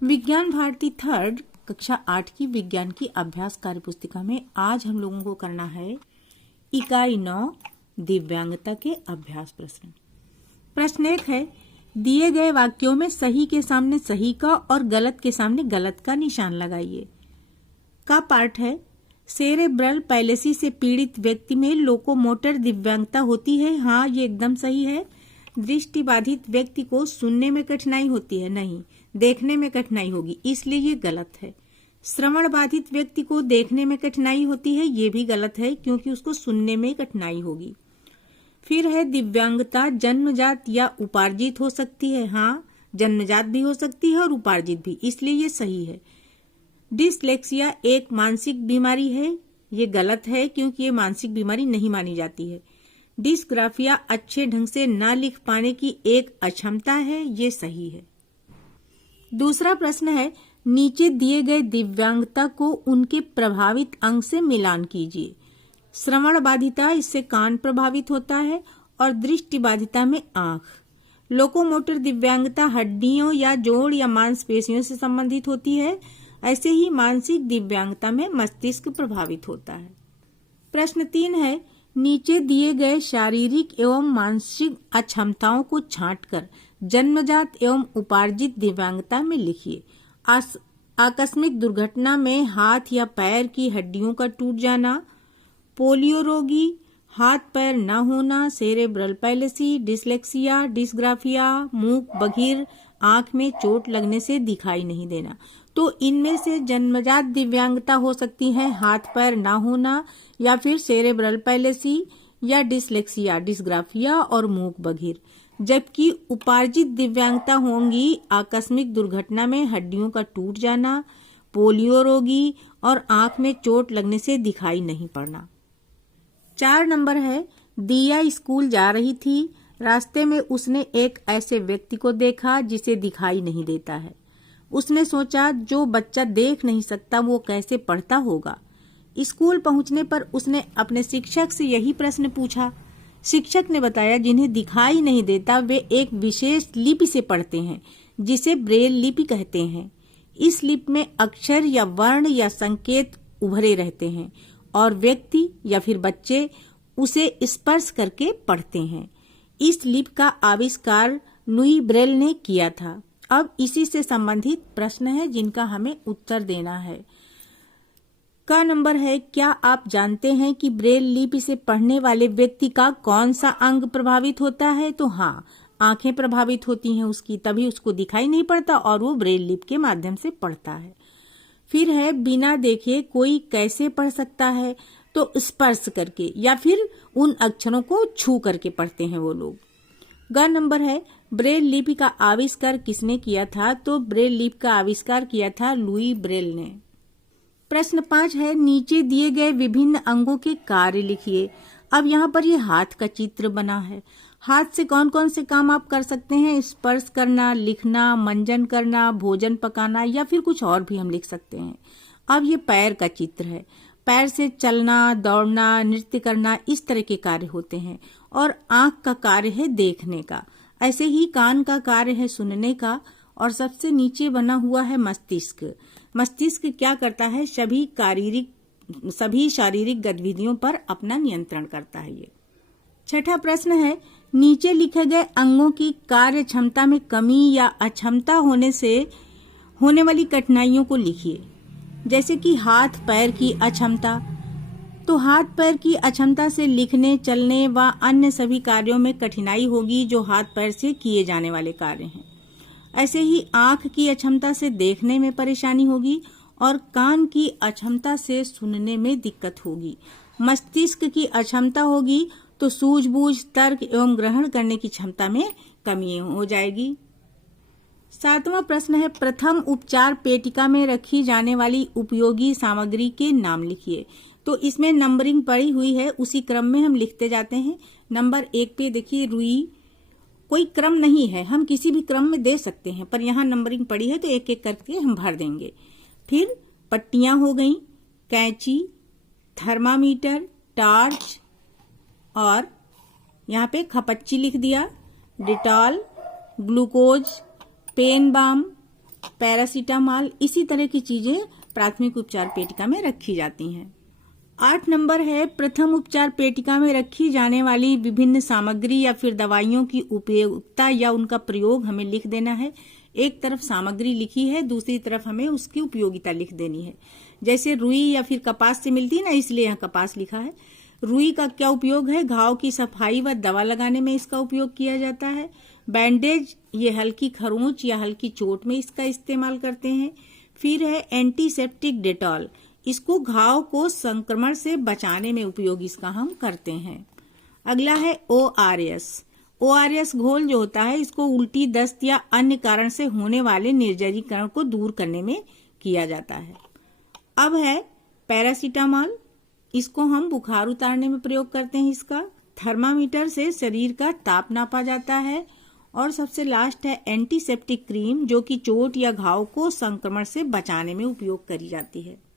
विज्ञान भारती थर्ड कक्षा 8 की विज्ञान की अभ्यास कार्य पुस्तिका में आज हम लोगों को करना है इकाई 9 दिव्यांगता के अभ्यास प्रश्न। प्रश्न 1 है, दिए गए वाक्यों में सही के सामने सही का और गलत के सामने गलत का निशान लगाइए। का पार्ट है, सेरेब्रल पैलेसी से पीड़ित व्यक्ति में लोकोमोटर दिव्यांगता होती है। हाँ, ये एकदम सही है। दृष्टिबाधित व्यक्ति को सुनने में कठिनाई होती है, नहीं, देखने में कठिनाई होगी, इसलिए ये गलत है। श्रवण बाधित व्यक्ति को देखने में कठिनाई होती है, ये भी गलत है क्योंकि उसको सुनने में कठिनाई होगी। फिर है, दिव्यांगता जन्मजात या उपार्जित हो सकती है। हाँ, जन्मजात भी हो सकती है और उपार्जित भी, इसलिए ये सही है। डिसलेक्सिया एक मानसिक बीमारी है, ये गलत है क्योंकि ये मानसिक बीमारी नहीं मानी जाती है। डिस्ग्राफिया अच्छे ढंग से न लिख पाने की एक अक्षमता है, ये सही है। दूसरा प्रश्न है, नीचे दिए गए दिव्यांगता को उनके प्रभावित अंग से मिलान कीजिए। श्रवण बाधिता, इससे कान प्रभावित होता है और दृष्टि बाधिता में आंख। लोकोमोटर दिव्यांगता हड्डियों या जोड़ या मांसपेशियों से संबंधित होती है। ऐसे ही मानसिक दिव्यांगता में मस्तिष्क प्रभावित होता है। प्रश्न 3 है, नीचे दिए गए शारीरिक एवं मानसिक अक्षमताओं को छांटकर जन्मजात एवं उपार्जित दिव्यांगता में लिखिए। आकस्मिक दुर्घटना में हाथ या पैर की हड्डियों का टूट जाना, पोलियो रोगी, हाथ पैर न होना, सेरेब्रल पैलेसी, डिसलेक्सिया, डिस्ग्राफिया, मूक बधिर, आंख में चोट लगने से दिखाई नहीं देना। तो इनमें से जन्मजात दिव्यांगता हो सकती है हाथ पैर ना होना, या फिर सेरेब्रल पैलेसी, या डिसलेक्सिया, डिस्ग्राफिया और मूक बधिर। जबकि उपार्जित दिव्यांगता होंगी आकस्मिक दुर्घटना में हड्डियों का टूट जाना, पोलियो रोगी और आंख में चोट लगने से दिखाई नहीं पड़ना। 4 नंबर है, दिया स्कूल जा रही थी। रास्ते में उसने एक ऐसे व्यक्ति को देखा जिसे दिखाई नहीं देता है। उसने सोचा, जो बच्चा देख नहीं सकता वो कैसे पढ़ता होगा। स्कूल पहुंचने पर उसने अपने शिक्षक से यही प्रश्न पूछा। शिक्षक ने बताया, जिन्हें दिखाई नहीं देता वे एक विशेष लिपि से पढ़ते हैं जिसे ब्रेल लिपि कहते हैं। इस लिपि में अक्षर या वर्ण या संकेत उभरे रहते हैं और व्यक्ति या फिर बच्चे उसे स्पर्श करके पढ़ते हैं। इस लिपि का आविष्कार लुई ब्रेल ने किया था। अब इसी से संबंधित प्रश्न है जिनका हमें उत्तर देना है। का नंबर है, क्या आप जानते हैं कि ब्रेल लिपि से पढ़ने वाले व्यक्ति का कौन सा अंग प्रभावित होता है? तो हाँ, आंखें प्रभावित होती हैं उसकी, तभी उसको दिखाई नहीं पड़ता और वो ब्रेल लिपि के माध्यम से पढ़ता है। फिर है, बिना देखे कोई कैसे पढ़ सकता है? तो स्पर्श करके या फिर उन अक्षरों को छू करके पढ़ते हैं वो लोग। ग नंबर है, ब्रेल लिपि का आविष्कार किसने किया था? तो ब्रेल लिपि का आविष्कार किया था लुई ब्रेल ने। प्रश्न 5 है, नीचे दिए गए विभिन्न अंगों के कार्य लिखिए। अब यहाँ पर ये हाथ का चित्र बना है। हाथ से कौन कौन से काम आप कर सकते हैं? स्पर्श करना, लिखना, मंजन करना, भोजन पकाना या फिर कुछ और भी हम लिख सकते हैं। अब ये पैर का चित्र है। पैर से चलना, दौड़ना, नृत्य करना, इस तरह के कार्य होते हैं। और आंख का कार्य है देखने का। ऐसे ही कान का कार्य है सुनने का। और सबसे नीचे बना हुआ है मस्तिष्क। मस्तिष्क क्या करता है? सभी शारीरिक गतिविधियों पर अपना नियंत्रण करता है ये। छठा प्रश्न है, नीचे लिखे गए अंगों की कार्य क्षमता में कमी या अक्षमता होने से होने वाली कठिनाइयों को लिखिए। जैसे कि हाथ पैर की अक्षमता, तो हाथ पैर की अक्षमता से लिखने, चलने व अन्य सभी कार्यों में कठिनाई होगी जो हाथ पैर से किए जाने वाले कार्य हैं। ऐसे ही आंख की अक्षमता से देखने में परेशानी होगी और कान की अक्षमता से सुनने में दिक्कत होगी। मस्तिष्क की अक्षमता होगी तो सूझबूझ, तर्क एवं ग्रहण करने की क्षमता में कमी हो जाएगी। 7वां प्रश्न है, प्रथम उपचार पेटिका में रखी जाने वाली उपयोगी सामग्री के नाम लिखिए। तो इसमें नंबरिंग पड़ी हुई है, उसी क्रम में हम लिखते जाते हैं। नंबर 1 पे देखिए रुई, कोई क्रम नहीं है, हम किसी भी क्रम में दे सकते हैं, पर यहाँ नंबरिंग पड़ी है तो एक एक करके हम भर देंगे। फिर पट्टियां हो गई, कैंची, थर्मामीटर, टार्च और यहाँ पे खपच्ची लिख दिया, Dettol, glucose, pain balm, paracetamol, इसी तरह की चीजें प्राथमिक उपचार पेटिका में रखी जाती हैं। 8 नंबर है प्रथम उपचार पेटिका में रखी जाने वाली विभिन्न सामग्री या फिर दवाइयों की उपयोगिता या उनका प्रयोग हमें लिख देना है। एक तरफ सामग्री लिखी है, दूसरी तरफ हमें उसकी उपयोगिता लिख देनी है। जैसे रुई या फिर कपास से मिलती है ना, इसलिए यहाँ कपास लिखा है। रुई का क्या उपयोग है? घाव की सफाई व दवा लगाने में इसका उपयोग किया जाता है। बैंडेज, ये हल्की खरोंच या हल्की चोट में इसका इस्तेमाल करते हैं। फिर है एंटीसेप्टिक डेटॉल, इसको घाव को संक्रमण से बचाने में उपयोग इसका हम करते हैं। अगला है ORS। ORS घोल जो होता है, इसको उल्टी, दस्त या अन्य कारण से होने वाले निर्जलीकरण को दूर करने में किया जाता है। अब है पैरासीटामॉल, इसको हम बुखार उतारने में प्रयोग करते हैं। इसका थर्मामीटर से शरीर का ताप नापा जाता है। और सबसे लास्ट है एंटीसेप्टिक क्रीम, जो कि चोट या घाव को संक्रमण से बचाने में उपयोग करी जाती है।